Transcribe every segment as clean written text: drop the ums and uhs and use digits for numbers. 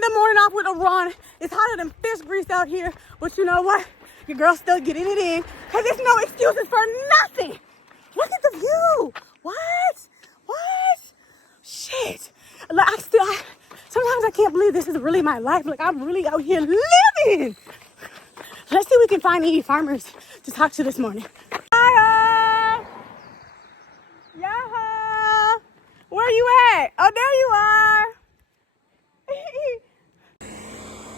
starting the morning off with a run. It's hotter than fish grease out here, but you know what? Your girl's still getting it in, because there's no excuses for nothing. Look at the view. What? Shit. Like, sometimes I can't believe this is really my life. Like, I'm really out here living. Let's see if we can find any farmers to talk to this morning. Hi. Yaha. Where you at? Oh, there you are.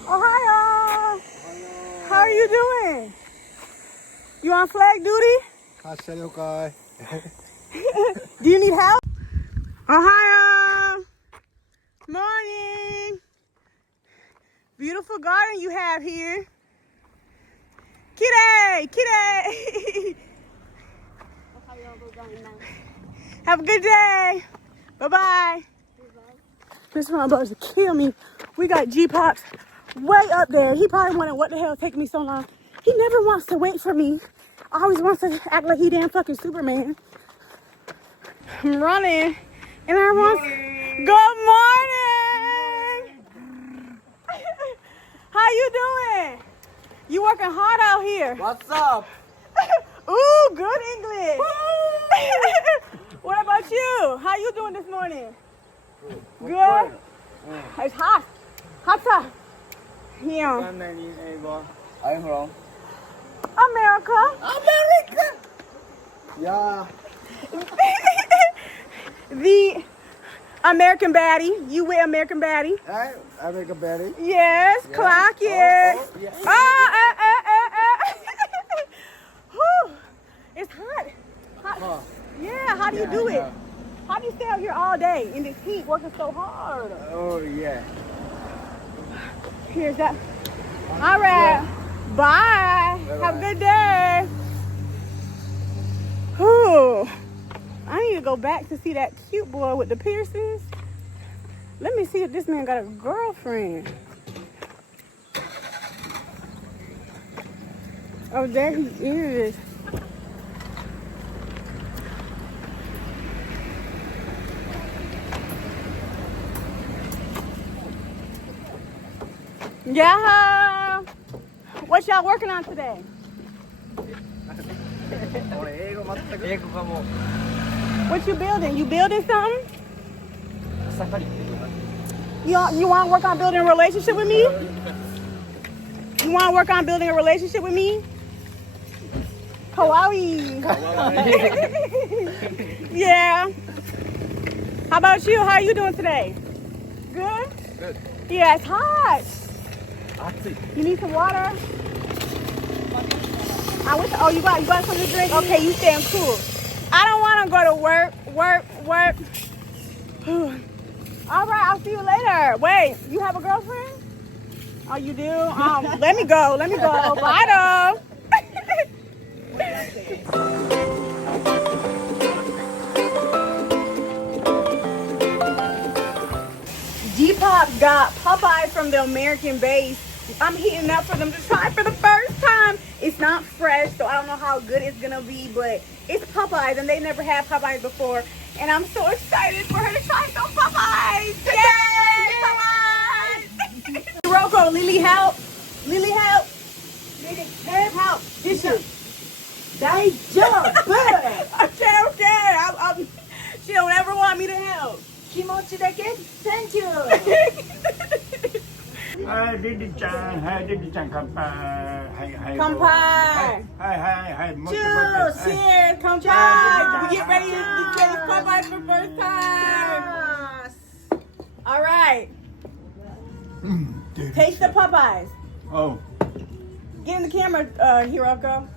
Ohio. How are you doing? You on flag duty? Do you need help? Ohio. Morning. Beautiful garden you have here. Kitty. Have a good day. Bye-bye. This one about to kill me. We got G-Pops way up there. He probably wondering what the hell taking me so long. He never wants to wait for me. Always wants to act like he damn fucking Superman. I'm running. And I want... Good morning! How you doing? You working hard out here. What's up? Ooh, good English. What about you? How you doing this morning? Good? It's hot. Hotter. Yeah. I'm from America. Yeah. The American baddie. You with American baddie? American Betty. Yes, Yeah. clock it. Yeah. Whew. It's hot. Yeah, how do you do it? How do you stay out here all day in this heat working so hard? Oh yeah. Here's that. All right. Bye. Have a good day. Whew. I need to go back to see that cute boy with the piercings. Let me see if this man got a girlfriend. Oh, there he is. Yeah. What y'all working on today? What you building? You building something? You want to work on building a relationship with me? You want to work on building a relationship with me? Hawaii. Yeah. How about you? How are you doing today? Good? Good. Yeah, it's hot. You need some water? Oh, you got something to drink? Okay, you staying cool. I don't want to go to work. All right, I'll see you later. Wait, you have a girlfriend? Oh, you do? Let me go. Bye, though. G-Pop got Popeyes from the American base. I'm heating up for them to try for the first time. It's not fresh, so I don't know how good it's gonna be, but it's Popeyes, and they never had Popeyes before. And I'm so excited for her to try some Popeyes. Yay! Popeyes! Hiroko, Lily, help. Lily, help. Help. Tissue. Okay. She don't ever want me to help. 気持ちだけ Thank you. Hi, Didi chan. Hi, Didi chan. Kampai. Kampai. Hi. Cheers. Cheers. Kampai. We get ready to taste Popeyes for the first time. Yes. All right. Taste the Popeyes. Oh. Get in the camera, Hiroko.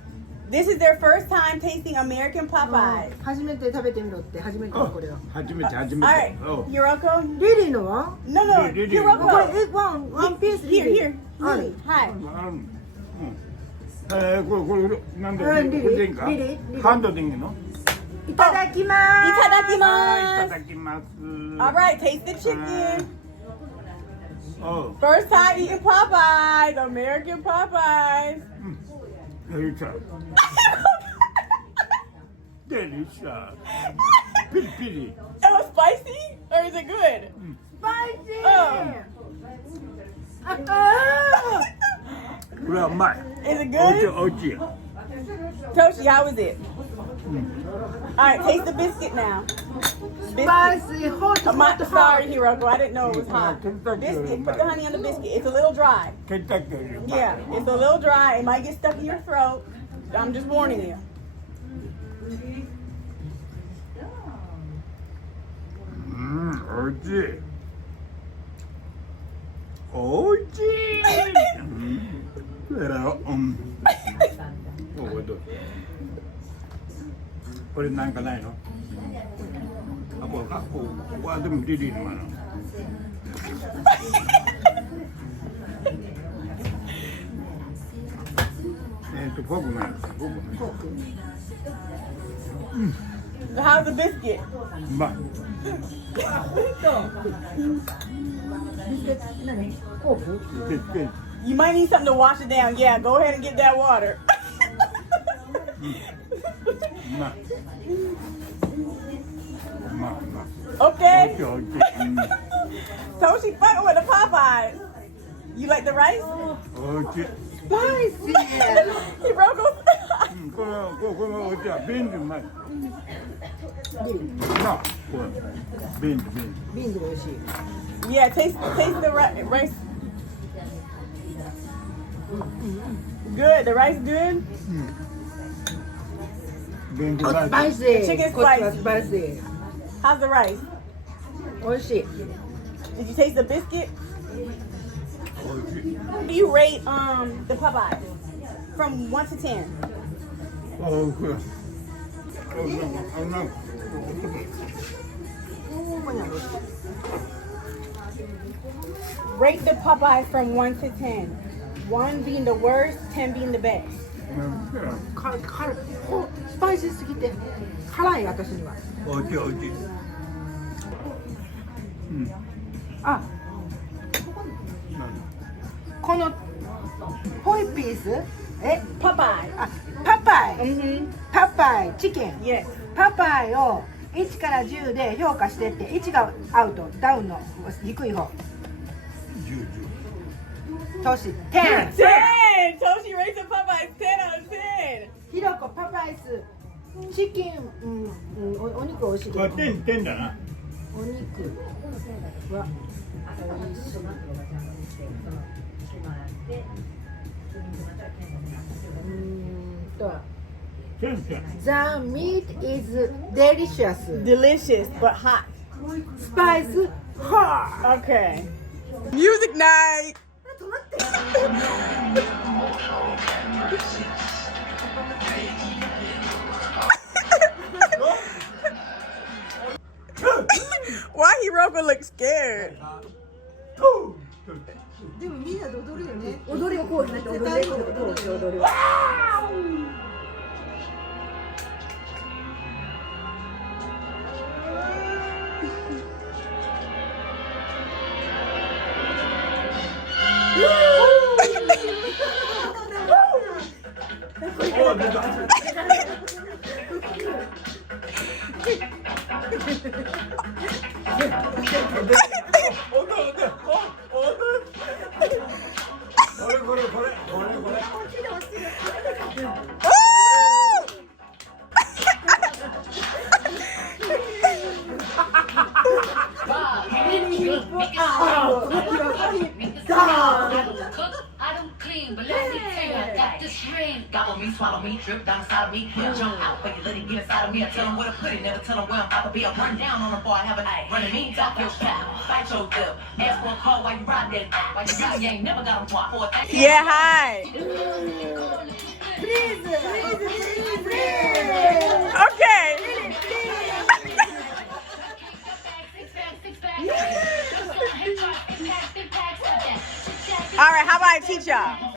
This is their first time tasting American Popeyes. 初めて食べてみろって初めてこれは。初めて。 Alright, Oh. Hiroko. リリーのは？ No, Lily. こ Hiroko. れワンピースリリー。 Here. Lily. Hi. これなんだうんこれでいいんかリリハンドでいいのいただきます。いただきはいいたます。だきます Alright, taste the chicken. Oh. First time eating Popeyes, American Popeyes. Delicious. Delicious. Piri. It was spicy, or is it good? Spicy. Oh. これはうまい。 Is it おいしい good? おいしい。 Toshi, how is it? Alright, taste the biscuit now. Spicy, hot, I'm hot, sorry, hot. Hiroko. I didn't know it was hot. Biscuit, put the honey on the biscuit. It's a little dry. ケンタッキーよりうまい。 Yeah, it's a little dry. It might get stuck in your throat. I'm just warning you. おいしい。おいしい。えらよ。おいどう。これなんかないの？あ、これか。ここはでもリリーのもの。フォークない。フォークない。 How's the biscuit? うまい。で You might need something to wash it down. Yeah, go ahead and get that water. うまい。うまい。 Okay. おいしい。 Toshi fucking with the Popeyes. You like the rice? おいしい。 Spicy. Hiroko. これおいしい。ビーンズうまい。なあ、これ。ビーンズ。ビーンズが美味しい。 Yeah, taste the rice. Good. The rice good. ビーンズ Oh, ライス。 spicy. Chicken こっちは spicy. spicy. How's the rice? 美味しい。 Did you taste the biscuit? おいしい。 How do you rate the Popeyes from 1 to 10? おいしい。Rate the Popeyes from 1 to 10. 1 being the worst, 10 being the best. スパイシーすぎて辛い私には。おいしいおいしい。あ、このホイピース、Popeye. あ、パパイ、 Mm-hmm. パパイチキン、 Yes. パパイを1から10で評価してって、1がアウト、ダウンの低い方。トシ10。 10! Toshi rates the Popeyes 10 out of 10. ひろこパパイスチキン、お肉美味しいけど、これ点だな。お肉は美味しい。点。 The meat is delicious. Delicious, but hot. Spice hot. Okay. Music night. Why Hiroko look scared? でもみんなで踊るよね。踊りをこうやって踊る踊りを。Gobble me, swallow me, drip down inside of me. Jump out, but you let it get inside of me. I tell them where to put it, never tell them where I'm about to be. I run down on them before I have an eye. Running me, talk your shot, fight your dip. Ask for a call while you ride that. While you ride, you ain't never got them for a thing. Yeah, hi. Okay. All right, how about I teach y'all?